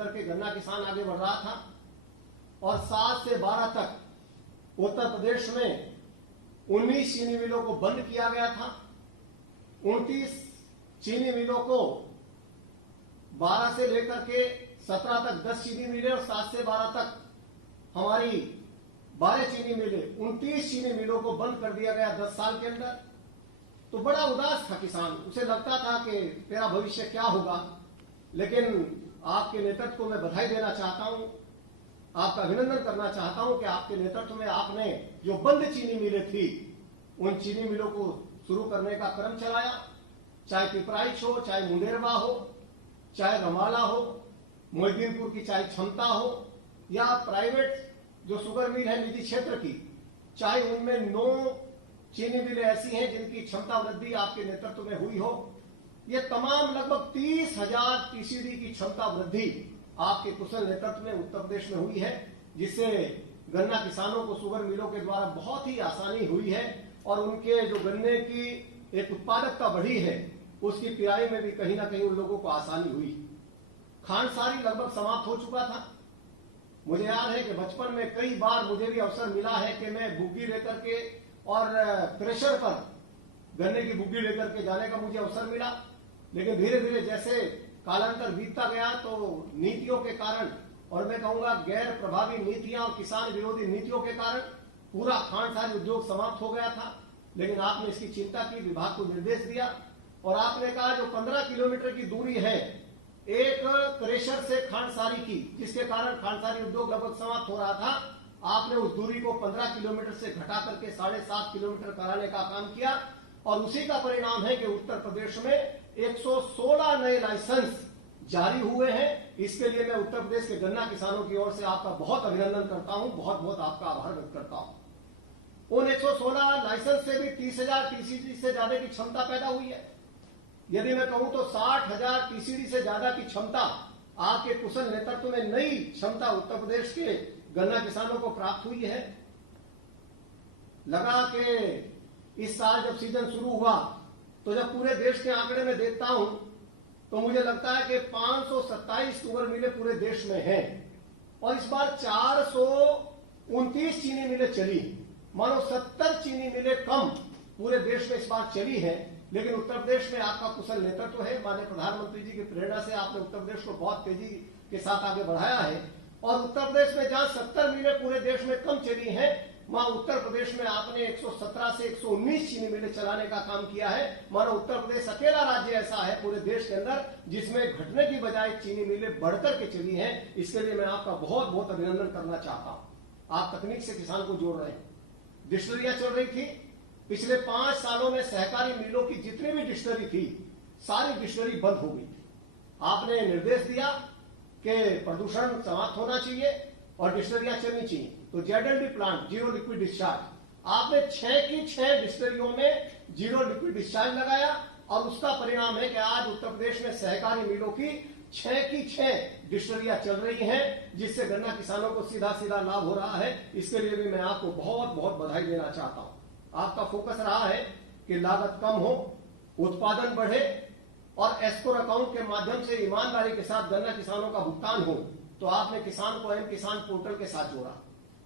करके गन्ना किसान आगे बढ़ रहा था और 7 से 12 तक उत्तर प्रदेश में 19 चीनी मिलों को बंद किया गया था। 29 चीनी मिलों को 12 से लेकर के 17 तक 10 चीनी मिलें और 7 से 12 तक हमारी 12 चीनी मिलें, 29 चीनी मिलों को बंद कर दिया गया 10 साल के अंदर। तो बड़ा उदास था किसान, उसे लगता था कि तेरा भविष्य क्या होगा। लेकिन आपके नेतृत्व को मैं बधाई देना चाहता हूं, आपका अभिनंदन करना चाहता हूं कि आपके नेतृत्व में आपने जो बंद चीनी मिलें थी उन चीनी मिलों को शुरू करने का क्रम चलाया। चाहे पिपराइच हो, चाहे मुंडेरवा हो, चाहे रमाला हो, मोहिद्दीनपुर की चाहे क्षमता हो या प्राइवेट जो शुगर मिल है निजी क्षेत्र की, चाहे उनमें 9 चीनी मिलें ऐसी हैं जिनकी क्षमता वृद्धि आपके नेतृत्व में हुई हो। ये तमाम लगभग 30,000 टीसीडी की क्षमता वृद्धि आपके कुशल नेतृत्व में उत्तर प्रदेश में हुई है, जिससे गन्ना किसानों को शुगर मिलों के द्वारा बहुत ही आसानी हुई है और उनके जो गन्ने की एक उत्पादकता बढ़ी है उसकी पिराई में भी कहीं ना कहीं उन लोगों को आसानी हुई। खांडसारी लगभग समाप्त हो चुका था। मुझे याद है कि बचपन में कई बार मुझे भी अवसर मिला है कि मैं बुग्गी लेकर के और प्रेशर पर गन्ने की बुग्गी लेकर के जाने का मुझे अवसर मिला। लेकिन धीरे धीरे जैसे कालांतर बीतता गया तो नीतियों के कारण, और मैं कहूंगा गैर प्रभावी नीतियां और किसान विरोधी नीतियों के कारण पूरा खांडसारी उद्योग समाप्त हो गया था। लेकिन आपने इसकी चिंता की, विभाग को निर्देश दिया और आपने कहा जो 15 किलोमीटर की दूरी है एक क्रेशर से खांडसारी की, जिसके कारण खांडसारी उद्योग लगभग समाप्त हो रहा था, आपने उस दूरी को 15 किलोमीटर से घटा करके 7.5 किलोमीटर कराने का काम किया। और उसी का परिणाम है कि उत्तर प्रदेश में 116 नए लाइसेंस जारी हुए हैं। इसके लिए मैं उत्तर प्रदेश के गन्ना किसानों की ओर से आपका बहुत अभिनंदन करता हूं, बहुत बहुत आपका आभार व्यक्त करता हूं। उन 116 लाइसेंस से भी 30,000 टीसीडी से ज्यादा की क्षमता पैदा हुई है। यदि मैं कहूं तो 60,000 टीसीडी से ज्यादा की क्षमता आपके कुशल नेतृत्व में नई क्षमता उत्तर प्रदेश के गन्ना किसानों को प्राप्त हुई है। लगा कि इस साल जब सीजन शुरू हुआ तो जब पूरे देश के आंकड़े में देखता हूं तो मुझे लगता है कि 527 शुगर मिलें पूरे देश में हैं और इस बार 429 चीनी मिलें चली। मानो 70 चीनी मिलें कम पूरे देश में इस बार चली हैं। लेकिन उत्तर प्रदेश में आपका कुशल नेतृत्व है, माननीय प्रधानमंत्री जी की प्रेरणा से आपने उत्तर प्रदेश को बहुत तेजी के साथ आगे बढ़ाया है। और उत्तर प्रदेश में जहां 70 मिलें पूरे देश में कम चली हैं, वहां उत्तर प्रदेश में आपने 117 से 119 चीनी मिलें चलाने का काम किया है। मानो उत्तर प्रदेश अकेला राज्य ऐसा है पूरे देश के अंदर जिसमें घटने की बजाय चीनी मिलें बढ़कर के चली हैं। इसके लिए मैं आपका बहुत बहुत अभिनंदन करना चाहता हूं। आप तकनीक से किसान को जोड़ रहे हैं। डिस्टलरियां चल रही थी, पिछले 5 सालों में सहकारी मिलों की जितनी भी डिस्टलरी थी सारी डिस्टलरी बंद हो गई थी। आपने निर्देश दिया कि प्रदूषण समाप्त होना चाहिए और डिस्टलरियां चलनी चाहिए। तो ZLD plant zero liquid discharge, आपने 6 की 6 डिस्टलरियों में जीरो लिक्विड डिस्चार्ज लगाया और उसका परिणाम है कि आज उत्तर प्रदेश में सहकारी मिलों की 6 की 6 डिस्टलरियां चल रही हैं, जिससे गन्ना किसानों को सीधा सीधा लाभ हो रहा है। इसके लिए भी मैं आपको बहुत बहुत बधाई देना चाहता हूं। आपका फोकस रहा है कि लागत कम हो, उत्पादन बढ़े और एस्कोर अकाउंट के माध्यम से ईमानदारी के साथ गन्ना किसानों का भुगतान हो। तो आपने किसान को एम किसान पोर्टल के साथ जोड़ा।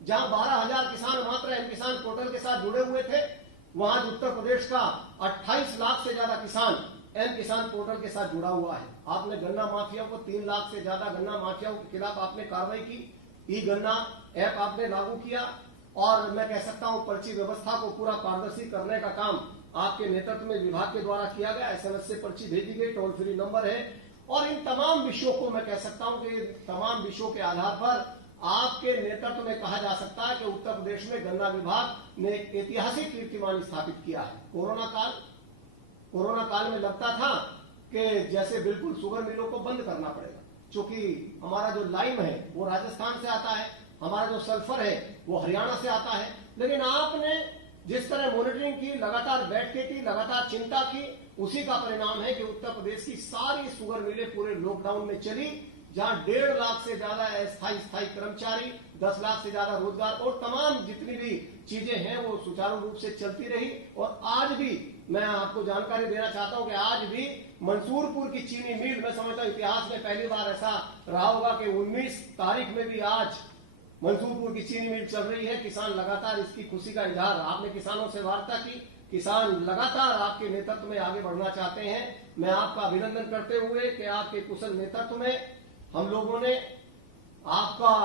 जहां 12,000 किसान मात्र एम किसान पोर्टल के साथ जुड़े हुए थे, वहां उत्तर प्रदेश का 28 लाख से ज्यादा किसान एम किसान पोर्टल के साथ जुड़ा हुआ है। आपने गन्ना माफिया को 3 लाख से ज्यादा गन्ना माफियाओं के खिलाफ आपने कार्रवाई की। ई गन्ना ऐप आपने लागू किया और मैं कह सकता हूं पर्ची व्यवस्था को पूरा पारदर्शी करने का काम आपके नेतृत्व में विभाग के द्वारा किया गया। SMS से पर्ची भेजी गई, टोल फ्री नंबर है। और इन तमाम विषयों को मैं कह सकता हूं कि तमाम विषयों के आधार पर आपके नेतृत्व में कहा जा सकता है कि उत्तर प्रदेश में गन्ना विभाग ने एक ऐतिहासिक कीर्तिमान स्थापित किया है। कोरोना काल में लगता था कि जैसे बिल्कुल शुगर मिलों को बंद करना पड़ेगा, क्योंकि हमारा जो लाइम है वो राजस्थान से आता है, हमारा जो सल्फर है वो हरियाणा से आता है। लेकिन आपने जिस तरह मॉनिटरिंग की, लगातार बैठकें की, लगातार चिंता की, उसी का परिणाम है कि उत्तर प्रदेश की सारी शुगर मिलें पूरे लॉकडाउन में चली। जहां 1.5 लाख से ज्यादा स्थायी कर्मचारी, 10 लाख से ज्यादा रोजगार और तमाम जितनी भी चीजें हैं वो सुचारू रूप से चलती रही। और आज भी मैं आपको जानकारी देना चाहता हूं कि आज भी मंसूरपुर की चीनी मिल, मैं समझता हूं इतिहास में पहली बार ऐसा रहा होगा कि 19 तारीख में भी आज मंसूरपुर की चीनी मिल चल रही है। किसान लगातार इसकी खुशी का इजहार, आपने किसानों से वार्ता की, किसान लगातार आपके नेतृत्व में आगे बढ़ना चाहते हैं। मैं आपका अभिनंदन करते हुए कि आपके कुशल नेतृत्व में हम लोगों ने आपका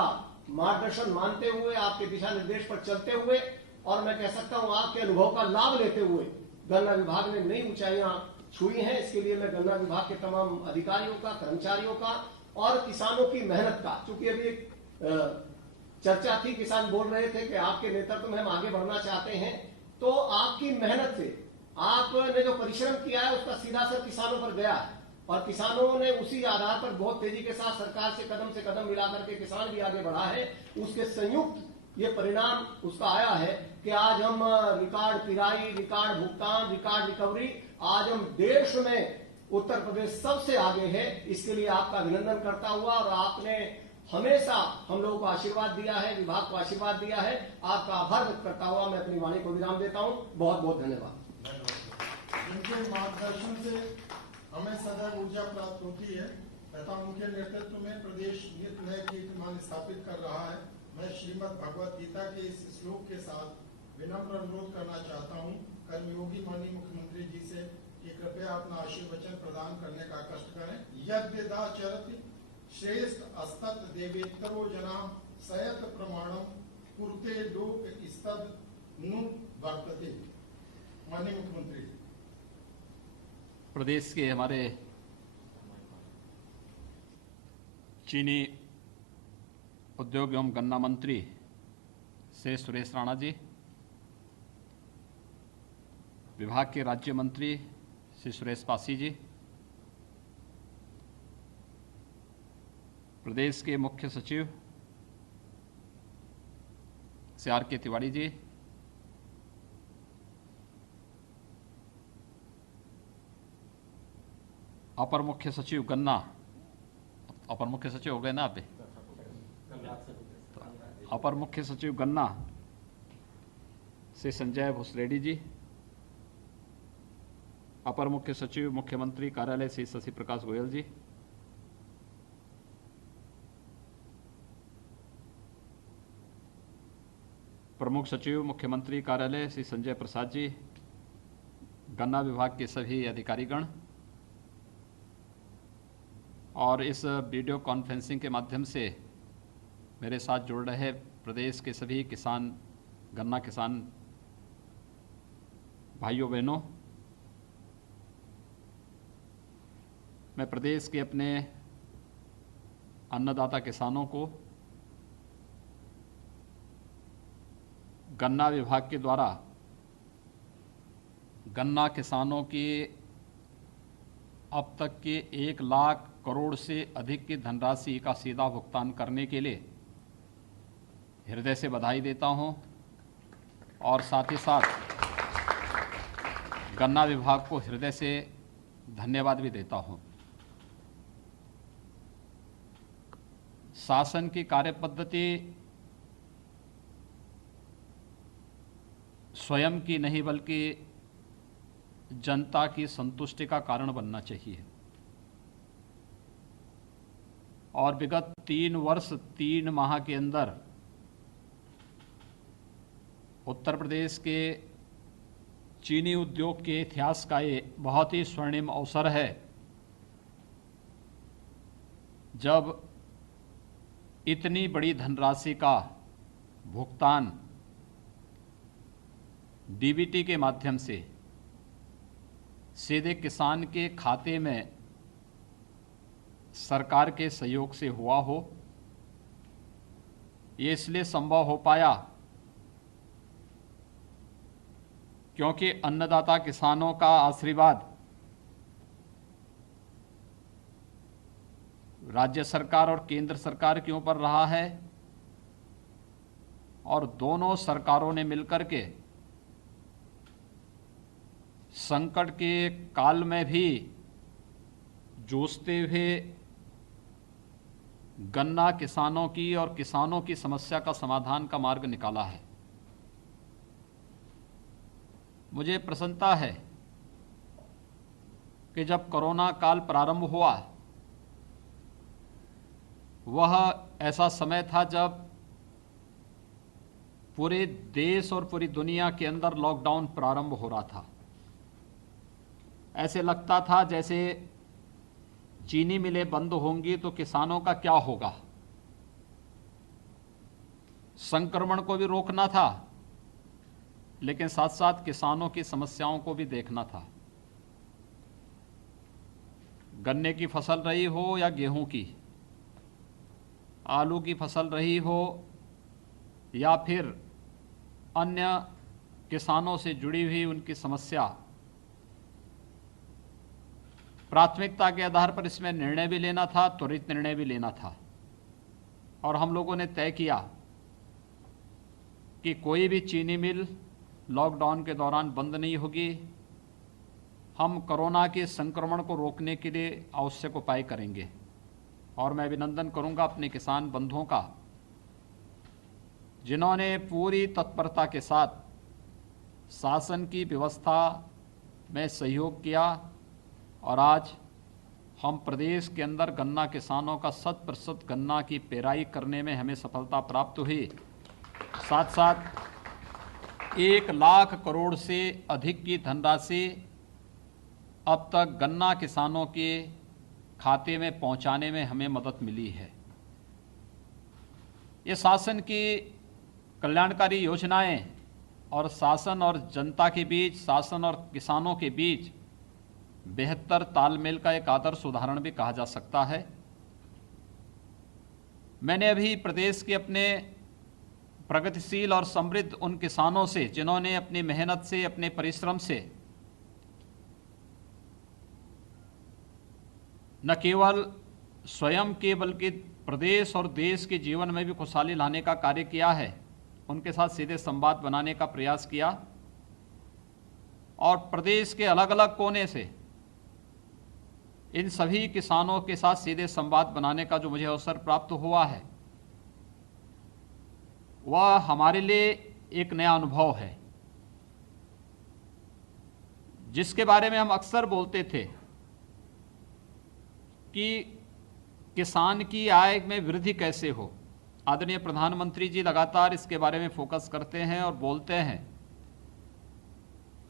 मार्गदर्शन मानते हुए, आपके दिशा निर्देश पर चलते हुए, और मैं कह सकता हूं आपके अनुभव का लाभ लेते हुए गन्ना विभाग ने नई ऊंचाइयां छुई हैं। इसके लिए मैं गन्ना विभाग के तमाम अधिकारियों का, कर्मचारियों का और किसानों की मेहनत का, चूंकि अभी एक चर्चा थी, किसान बोल रहे थे कि आपके नेतृत्व में हम आगे बढ़ना चाहते हैं, तो आपकी मेहनत से आपने जो परिश्रम किया है उसका सीधा असर किसानों पर गया है और किसानों ने उसी आधार पर बहुत तेजी के साथ सरकार से कदम मिला करके किसान भी आगे बढ़ा है। उसके संयुक्त ये परिणाम उसका आया है कि आज हम रिकॉर्ड पिराई, रिकॉर्ड भुगतान, रिकॉर्ड रिकवरी, आज हम देश में उत्तर प्रदेश सबसे आगे है। इसके लिए आपका अभिनंदन करता हुआ, और आपने हमेशा हम लोगों को आशीर्वाद दिया है, विभाग को आशीर्वाद दिया है, आपका आभार व्यक्त करता हुआ मैं अपनी वाणी को विराम देता हूं। बहुत बहुत धन्यवाद। इनके मार्गदर्शन से हमें सदैव ऊर्जा प्राप्त होती है तथा उनके नेतृत्व में प्रदेश नित नए कीर्तिमान स्थापित कर रहा है। मैं श्रीमद् भगवत गीता के इस श्लोक के साथ विनम्र अनुरोध करना चाहता हूँ कर्मयोगी माननीय मुख्यमंत्री जी से कि कृपया अपना आशीर्वचन प्रदान करने का कष्ट करें। यद्यदाचरति श्रेष्ठ अस्तत देवेतरो जना सयत प्रमाणम कुर्ते लोक स्तद नु वर्तते। माननीय मुख्यमंत्री। प्रदेश के हमारे चीनी उद्योग एवं गन्ना मंत्री श्री सुरेश राणा जी, विभाग के राज्य मंत्री श्री सुरेश पासी जी, प्रदेश के मुख्य सचिव श्री आर के तिवारी जी, अपर मुख्य सचिव गन्ना, अपर मुख्य सचिव हो गए ना आप? अपर मुख्य सचिव गन्ना से संजय भुसरेड्डी जी, अपर मुख्य सचिव मुख्यमंत्री कार्यालय से शशि प्रकाश गोयल जी, प्रमुख सचिव मुख्यमंत्री कार्यालय श्री संजय प्रसाद जी, गन्ना विभाग के सभी अधिकारीगण और इस वीडियो कॉन्फ्रेंसिंग के माध्यम से मेरे साथ जुड़ रहे प्रदेश के सभी किसान, गन्ना किसान भाइयों बहनों, मैं प्रदेश के अपने अन्नदाता किसानों को गन्ना विभाग के द्वारा गन्ना किसानों की अब तक के 1 लाख करोड़ से अधिक की धनराशि का सीधा भुगतान करने के लिए हृदय से बधाई देता हूं और साथ ही साथ गन्ना विभाग को हृदय से धन्यवाद भी देता हूं। शासन की कार्यपद्धति स्वयं की नहीं बल्कि जनता की संतुष्टि का कारण बनना चाहिए और विगत 3 वर्ष 3 माह के अंदर उत्तर प्रदेश के चीनी उद्योग के इतिहास का ये बहुत ही स्वर्णिम अवसर है जब इतनी बड़ी धनराशि का भुगतान डीबीटी के माध्यम से सीधे किसान के खाते में सरकार के सहयोग से हुआ हो। ये इसलिए संभव हो पाया क्योंकि अन्नदाता किसानों का आशीर्वाद राज्य सरकार और केंद्र सरकार के ऊपर रहा है और दोनों सरकारों ने मिलकर के संकट के काल में भी जूझते हुए गन्ना किसानों की और किसानों की समस्या का समाधान का मार्ग निकाला है। मुझे प्रसन्नता है कि जब कोरोना काल प्रारंभ हुआ, वह ऐसा समय था जब पूरे देश और पूरी दुनिया के अंदर लॉकडाउन प्रारंभ हो रहा था। ऐसे लगता था जैसे चीनी मिलें बंद होंगी तो किसानों का क्या होगा। संक्रमण को भी रोकना था, लेकिन साथ साथ किसानों की समस्याओं को भी देखना था। गन्ने की फसल रही हो या गेहूं की, आलू की फसल रही हो या फिर अन्य किसानों से जुड़ी हुई उनकी समस्या, प्राथमिकता के आधार पर इसमें निर्णय भी लेना था, त्वरित निर्णय भी लेना था। और हम लोगों ने तय किया कि कोई भी चीनी मिल लॉकडाउन के दौरान बंद नहीं होगी। हम कोरोना के संक्रमण को रोकने के लिए आवश्यक उपाय करेंगे। और मैं अभिनंदन करूंगा अपने किसान बंधुओं का, जिन्होंने पूरी तत्परता के साथ शासन की व्यवस्था में सहयोग किया और आज हम प्रदेश के अंदर गन्ना किसानों का 100% गन्ना की पेराई करने में हमें सफलता प्राप्त हुई। साथ साथ 1 लाख करोड़ से अधिक की धनराशि अब तक गन्ना किसानों के खाते में पहुंचाने में हमें मदद मिली है। ये शासन की कल्याणकारी योजनाएं और शासन और जनता के बीच, शासन और किसानों के बीच बेहतर तालमेल का एक आदर्श उदाहरण भी कहा जा सकता है। मैंने अभी प्रदेश के अपने प्रगतिशील और समृद्ध उन किसानों से, जिन्होंने अपनी मेहनत से, अपने परिश्रम से न केवल स्वयं के बल्कि प्रदेश और देश के जीवन में भी खुशहाली लाने का कार्य किया है, उनके साथ सीधे संवाद बनाने का प्रयास किया। और प्रदेश के अलग अलग कोने से इन सभी किसानों के साथ सीधे संवाद बनाने का जो मुझे अवसर प्राप्त हुआ है, वह हमारे लिए एक नया अनुभव है, जिसके बारे में हम अक्सर बोलते थे कि किसान की आय में वृद्धि कैसे हो। आदरणीय प्रधानमंत्री जी लगातार इसके बारे में फोकस करते हैं और बोलते हैं।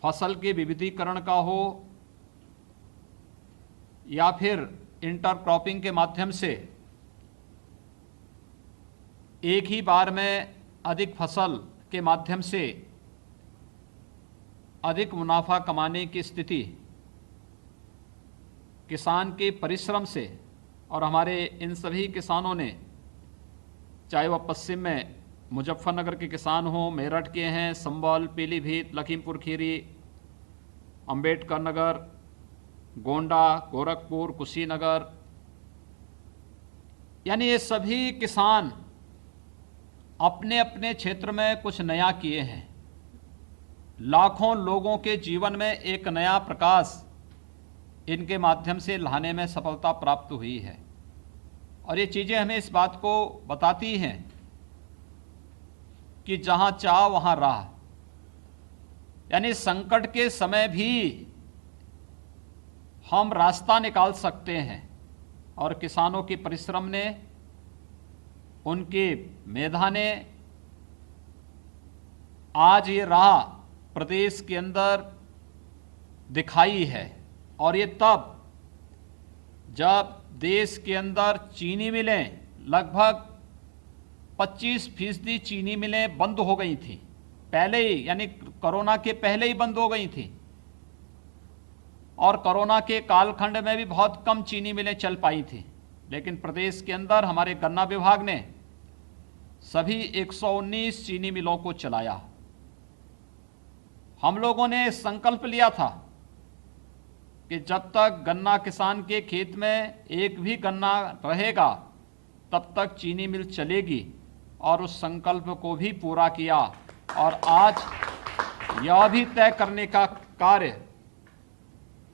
फसल के विविधीकरण का हो या फिर इंटरक्रॉपिंग के माध्यम से एक ही बार में अधिक फसल के माध्यम से अधिक मुनाफा कमाने की स्थिति किसान के परिश्रम से, और हमारे इन सभी किसानों ने, चाहे वह पश्चिम में मुजफ्फरनगर के किसान हों, मेरठ के हैं, संभल, पीलीभीत, लखीमपुर खीरी, अंबेडकर नगर, गोंडा, गोरखपुर, कुशीनगर, यानी ये सभी किसान अपने अपने क्षेत्र में कुछ नया किए हैं। लाखों लोगों के जीवन में एक नया प्रकाश इनके माध्यम से लाने में सफलता प्राप्त हुई है। और ये चीज़ें हमें इस बात को बताती हैं कि जहां चाह वहां राह, यानी संकट के समय भी हम रास्ता निकाल सकते हैं। और किसानों के परिश्रम ने, उनकी मेधा ने आज ये राह प्रदेश के अंदर दिखाई है। और ये तब जब देश के अंदर चीनी मिलें, लगभग 25% चीनी मिलें बंद हो गई थी पहले ही, यानी कोरोना के पहले ही बंद हो गई थी। और कोरोना के कालखंड में भी बहुत कम चीनी मिलें चल पाई थी। लेकिन प्रदेश के अंदर हमारे गन्ना विभाग ने सभी 119 चीनी मिलों को चलाया। हम लोगों ने संकल्प लिया था कि जब तक गन्ना किसान के खेत में एक भी गन्ना रहेगा तब तक चीनी मिल चलेगी, और उस संकल्प को भी पूरा किया। और आज यह भी तय करने का कार्य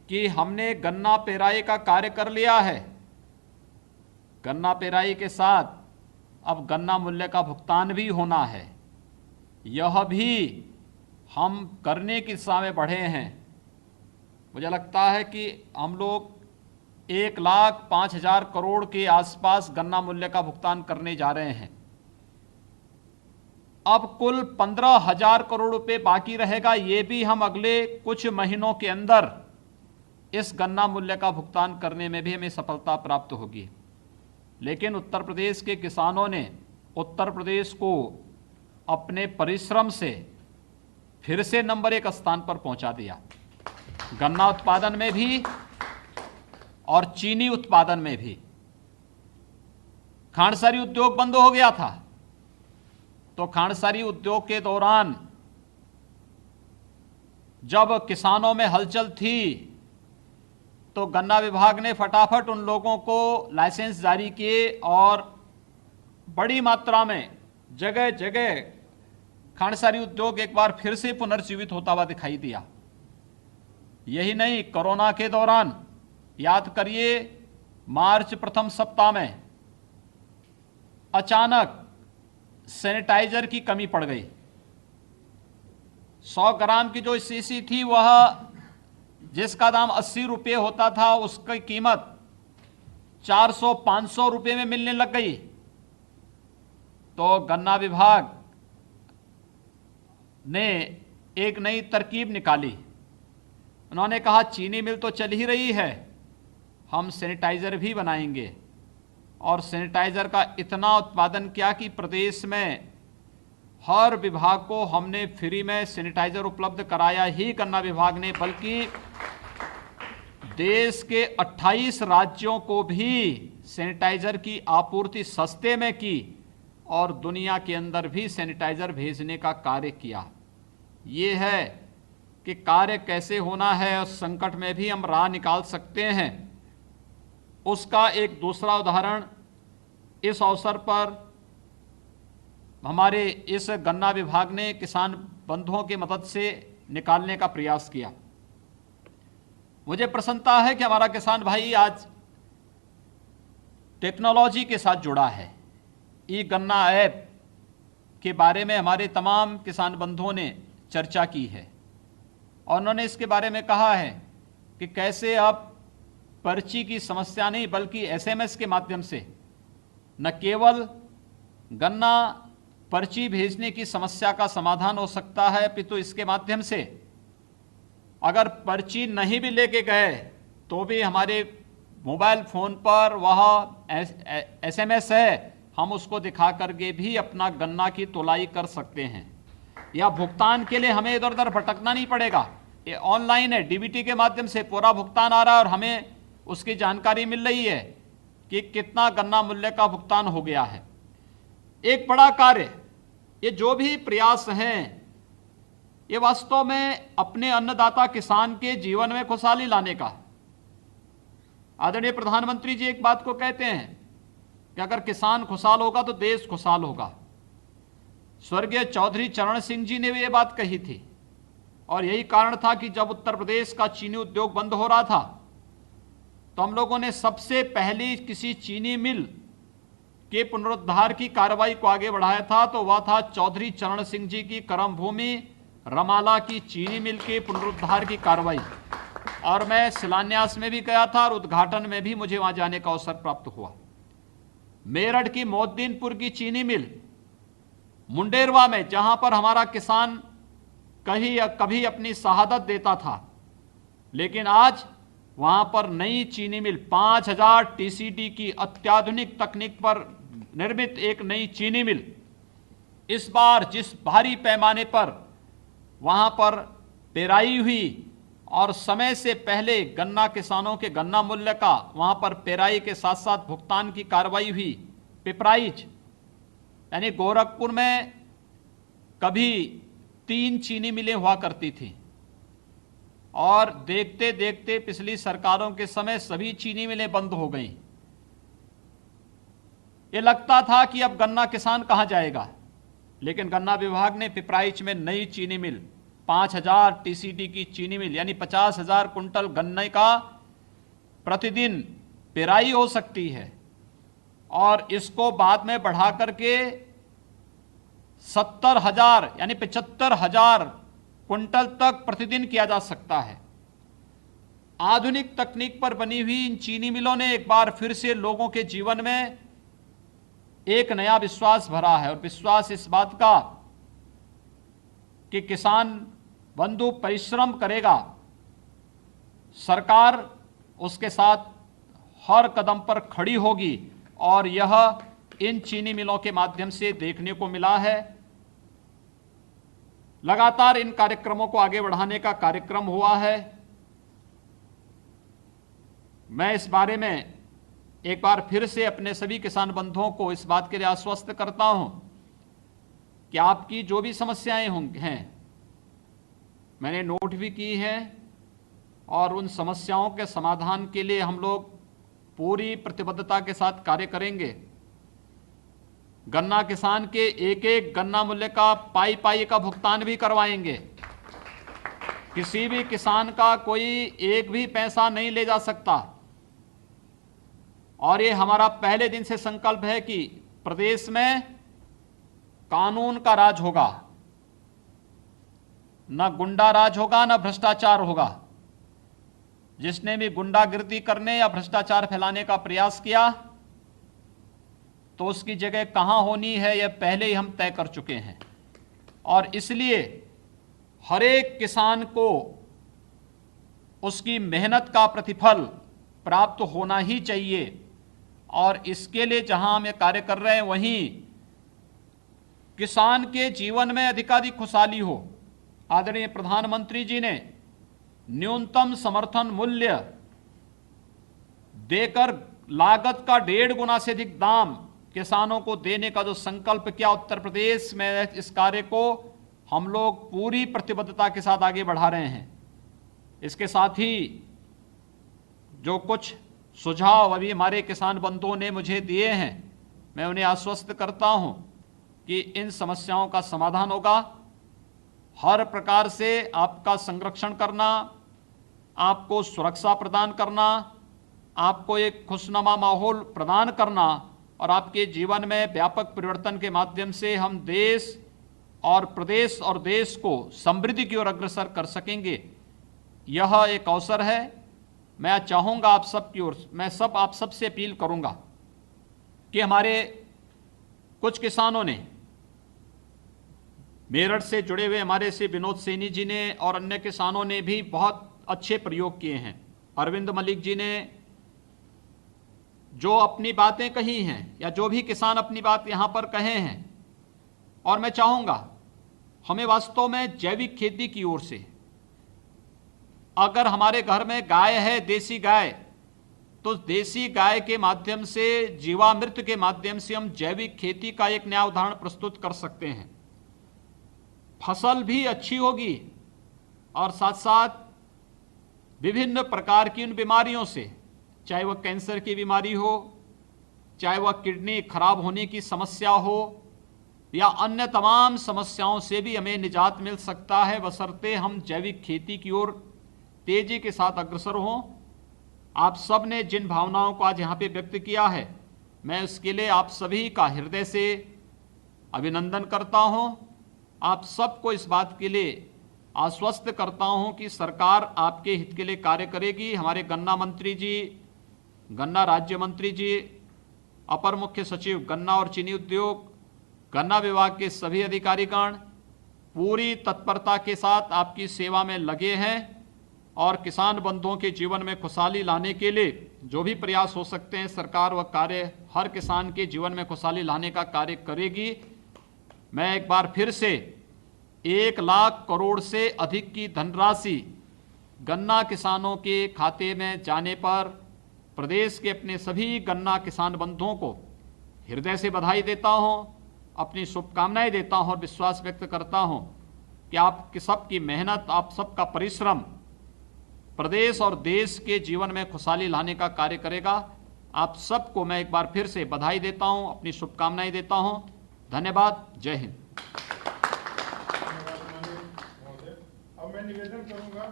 कि हमने गन्ना पेराई का कार्य कर लिया है। गन्ना पेराई के साथ अब गन्ना मूल्य का भुगतान भी होना है। यह भी हम करने की दिशा में बढ़े हैं। मुझे लगता है कि हम लोग 1,05,000 करोड़ के आसपास गन्ना मूल्य का भुगतान करने जा रहे हैं। अब कुल 15,000 करोड़ रुपए बाकी रहेगा। ये भी हम अगले कुछ महीनों के अंदर इस गन्ना मूल्य का भुगतान करने में भी हमें सफलता प्राप्त होगी। लेकिन उत्तर प्रदेश के किसानों ने उत्तर प्रदेश को अपने परिश्रम से फिर से नंबर 1 स्थान पर पहुंचा दिया, गन्ना उत्पादन में भी और चीनी उत्पादन में भी। खांडसारी उद्योग बंद हो गया था, तो खांडसारी उद्योग के दौरान जब किसानों में हलचल थी तो गन्ना विभाग ने फटाफट उन लोगों को लाइसेंस जारी किए और बड़ी मात्रा में जगह जगह खांडसारी उद्योग एक बार फिर से पुनर्जीवित होता हुआ दिखाई दिया। यही नहीं, कोरोना के दौरान याद करिए, मार्च प्रथम सप्ताह में अचानक सैनिटाइजर की कमी पड़ गई। 100 ग्राम की जो शीशी थी वह जिसका दाम 80 रुपये होता था, उसकी कीमत 400-500 रुपये में मिलने लग गई। तो गन्ना विभाग ने एक नई तरकीब निकाली। उन्होंने कहा चीनी मिल तो चल ही रही है, हम सैनिटाइजर भी बनाएंगे। और सैनिटाइजर का इतना उत्पादन किया कि प्रदेश में हर विभाग को हमने फ्री में सैनिटाइजर उपलब्ध कराया ही गन्ना विभाग ने, बल्कि देश के 28 राज्यों को भी सैनिटाइजर की आपूर्ति सस्ते में की और दुनिया के अंदर भी सैनिटाइजर भेजने का कार्य किया। ये है कि कार्य कैसे होना है और संकट में भी हम राह निकाल सकते हैं। उसका एक दूसरा उदाहरण इस अवसर पर हमारे इस गन्ना विभाग ने किसान बंधुओं की मदद से निकालने का प्रयास किया। मुझे प्रसन्नता है कि हमारा किसान भाई आज टेक्नोलॉजी के साथ जुड़ा है। ई गन्ना ऐप के बारे में हमारे तमाम किसान बंधुओं ने चर्चा की है और उन्होंने इसके बारे में कहा है कि कैसे अब पर्ची की समस्या नहीं बल्कि एसएमएस के माध्यम से न केवल गन्ना पर्ची भेजने की समस्या का समाधान हो सकता है, अपितु इसके माध्यम से अगर पर्ची नहीं भी लेके गए तो भी हमारे मोबाइल फोन पर वह एसएमएस है, हम उसको दिखा करके भी अपना गन्ना की तोलाई कर सकते हैं। या भुगतान के लिए हमें इधर उधर भटकना नहीं पड़ेगा, ये ऑनलाइन है, डीबीटी के माध्यम से पूरा भुगतान आ रहा है और हमें उसकी जानकारी मिल रही है कि कितना गन्ना मूल्य का भुगतान हो गया है। एक बड़ा कार्य, ये जो भी प्रयास हैं, ये वास्तव में अपने अन्नदाता किसान के जीवन में खुशहाली लाने का। आदरणीय प्रधानमंत्री जी एक बात को कहते हैं कि अगर किसान खुशहाल होगा तो देश खुशहाल होगा। स्वर्गीय चौधरी चरण सिंह जी ने भी ये बात कही थी और यही कारण था कि जब उत्तर प्रदेश का चीनी उद्योग बंद हो रहा था तो हम लोगों ने सबसे पहली किसी चीनी मिल के पुनरुद्धार की कार्रवाई को आगे बढ़ाया था, तो वह था चौधरी चरण सिंह जी की कर्मभूमि रमाला की चीनी मिल के पुनरुद्धार की कार्रवाई। और मैं शिलान्यास में भी गया था और उद्घाटन में भी मुझे वहां जाने का अवसर प्राप्त हुआ। मेरठ की मोहद्दीनपुर की चीनी मिल, मुंडेरवा में जहां पर हमारा किसान कभी अपनी शहादत देता था, लेकिन आज वहां पर नई चीनी मिल 5000 टीसीडी की अत्याधुनिक तकनीक पर निर्मित एक नई चीनी मिल इस बार जिस भारी पैमाने पर वहां पर पेराई हुई और समय से पहले गन्ना किसानों के गन्ना मूल्य का वहां पर पेराई के साथ साथ भुगतान की कार्रवाई हुई। पिपराइच यानी गोरखपुर में कभी 3 चीनी मिलें हुआ करती थी और देखते देखते पिछली सरकारों के समय सभी चीनी मिलें बंद हो गईं। ये लगता था कि अब गन्ना किसान कहां जाएगा, लेकिन गन्ना विभाग ने पिपराइच में नई चीनी मिल 5000 टीसीडी की चीनी मिल यानी 50,000 कुंटल गन्ने का प्रतिदिन पेराई हो सकती है और इसको बाद में बढ़ा करके 70,000 यानी 75,000 कुंटल तक प्रतिदिन किया जा सकता है। आधुनिक तकनीक पर बनी हुई इन चीनी मिलों ने एक बार फिर से लोगों के जीवन में एक नया विश्वास भरा है, और विश्वास इस बात का कि किसान बंधु परिश्रम करेगा, सरकार उसके साथ हर कदम पर खड़ी होगी, और यह इन चीनी मिलों के माध्यम से देखने को मिला है। लगातार इन कार्यक्रमों को आगे बढ़ाने का कार्यक्रम हुआ है। मैं इस बारे में एक बार फिर से अपने सभी किसान बंधुओं को इस बात के लिए आश्वस्त करता हूं कि आपकी जो भी समस्याएं हैं मैंने नोट भी की हैं, और उन समस्याओं के समाधान के लिए हम लोग पूरी प्रतिबद्धता के साथ कार्य करेंगे। गन्ना किसान के एक एक गन्ना मूल्य का पाई पाई का भुगतान भी करवाएंगे। किसी भी किसान का कोई एक भी पैसा नहीं ले जा सकता, और ये हमारा पहले दिन से संकल्प है कि प्रदेश में कानून का राज होगा, न गुंडा राज होगा, न भ्रष्टाचार होगा। जिसने भी गुंडागिर्दी करने या भ्रष्टाचार फैलाने का प्रयास किया तो उसकी जगह कहां होनी है यह पहले ही हम तय कर चुके हैं, और इसलिए हर एक किसान को उसकी मेहनत का प्रतिफल प्राप्त होना ही चाहिए। और इसके लिए जहां हम ये कार्य कर रहे हैं वहीं किसान के जीवन में अधिकाधिक खुशहाली हो। आदरणीय प्रधानमंत्री जी ने न्यूनतम समर्थन मूल्य देकर लागत का 1.5 गुना से अधिक दाम किसानों को देने का जो संकल्प किया उत्तर प्रदेश में, इस कार्य को हम लोग पूरी प्रतिबद्धता के साथ आगे बढ़ा रहे हैं। इसके साथ ही जो कुछ सुझाव अभी हमारे किसान बंधुओं ने मुझे दिए हैं, मैं उन्हें आश्वस्त करता हूं कि इन समस्याओं का समाधान होगा। हर प्रकार से आपका संरक्षण करना, आपको सुरक्षा प्रदान करना, आपको एक खुशनुमा माहौल प्रदान करना, और आपके जीवन में व्यापक परिवर्तन के माध्यम से हम देश और प्रदेश और देश को समृद्धि की ओर अग्रसर कर सकेंगे। यह एक अवसर है। मैं चाहूँगा आप सब की ओर, मैं आप सब से अपील करूँगा कि हमारे कुछ किसानों ने, मेरठ से जुड़े हुए हमारे से विनोद सैनी जी ने और अन्य किसानों ने भी बहुत अच्छे प्रयोग किए हैं। अरविंद मलिक जी ने जो अपनी बातें कही हैं, या जो भी किसान अपनी बात यहाँ पर कहे हैं, और मैं चाहूँगा हमें वास्तव में जैविक खेती की ओर से, अगर हमारे घर में गाय है, देसी गाय, तो देसी गाय के माध्यम से, जीवामृत के माध्यम से हम जैविक खेती का एक नया उदाहरण प्रस्तुत कर सकते हैं। फसल भी अच्छी होगी, और साथ साथ विभिन्न प्रकार की उन बीमारियों से, चाहे वह कैंसर की बीमारी हो, चाहे वह किडनी खराब होने की समस्या हो, या अन्य तमाम समस्याओं से भी हमें निजात मिल सकता है, बशर्ते हम जैविक खेती की ओर तेजी के साथ अग्रसर हों। आप सब ने जिन भावनाओं को आज यहाँ पे व्यक्त किया है, मैं उसके लिए आप सभी का हृदय से अभिनंदन करता हूँ। आप सबको इस बात के लिए आश्वस्त करता हूँ कि सरकार आपके हित के लिए कार्य करेगी। हमारे गन्ना मंत्री जी, गन्ना राज्य मंत्री जी, अपर मुख्य सचिव गन्ना और चीनी उद्योग, गन्ना विभाग के सभी अधिकारीगण पूरी तत्परता के साथ आपकी सेवा में लगे हैं, और किसान बंधुओं के जीवन में खुशहाली लाने के लिए जो भी प्रयास हो सकते हैं, सरकार वह कार्य हर किसान के जीवन में खुशहाली लाने का कार्य करेगी। मैं एक बार फिर से 1 लाख करोड़ से अधिक की धनराशि गन्ना किसानों के खाते में जाने पर प्रदेश के अपने सभी गन्ना किसान बंधुओं को हृदय से बधाई देता हूं, अपनी शुभकामनाएं देता हूं, और विश्वास व्यक्त करता हूं कि आप सबकी मेहनत, आप सबका परिश्रम प्रदेश और देश के जीवन में खुशहाली लाने का कार्य करेगा। आप सबको मैं एक बार फिर से बधाई देता हूं, अपनी शुभकामनाएं देता हूं। धन्यवाद। जय हिंद। अब मैं निवेदन करूंगा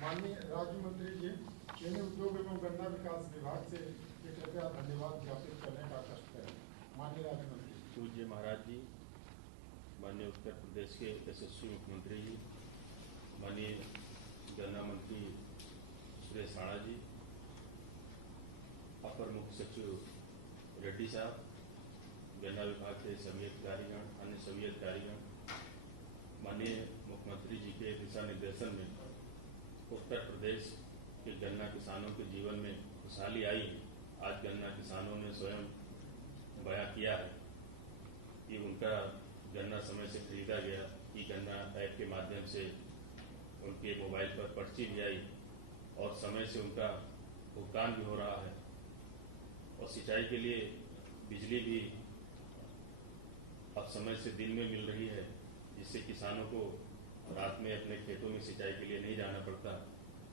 माननीय राज्य मंत्री जी, चीनी उद्योग एवं गन्ना विकास विभाग से कि कृपया धन्यवाद ज्ञापित करने का कष्ट करें। माननीय राज्य मंत्री। पूज्य महाराज जी, माननीय उत्तर प्रदेश के यशस्वी मुख्यमंत्री जी, माननीय गन्ना मंत्री श्री साणा जी, अपर मुख्य सचिव रेड्डी साहब, गन्ना विभाग के सभी अधिकारीगण, अन्य सभी अधिकारीगण, माननीय मुख्यमंत्री जी के दिशा निर्देशन में उत्तर प्रदेश के गन्ना किसानों के जीवन में खुशहाली आई। आज गन्ना किसानों ने स्वयं बयां किया है कि उनका गन्ना समय से खरीदा गया, कि गन्ना ऐप के माध्यम से उनके मोबाइल पर पर्ची भी आई और समय से उनका भुगतान भी हो रहा है और सिंचाई के लिए बिजली भी अब समय से दिन में मिल रही है, जिससे किसानों को रात में अपने खेतों में सिंचाई के लिए नहीं जाना पड़ता।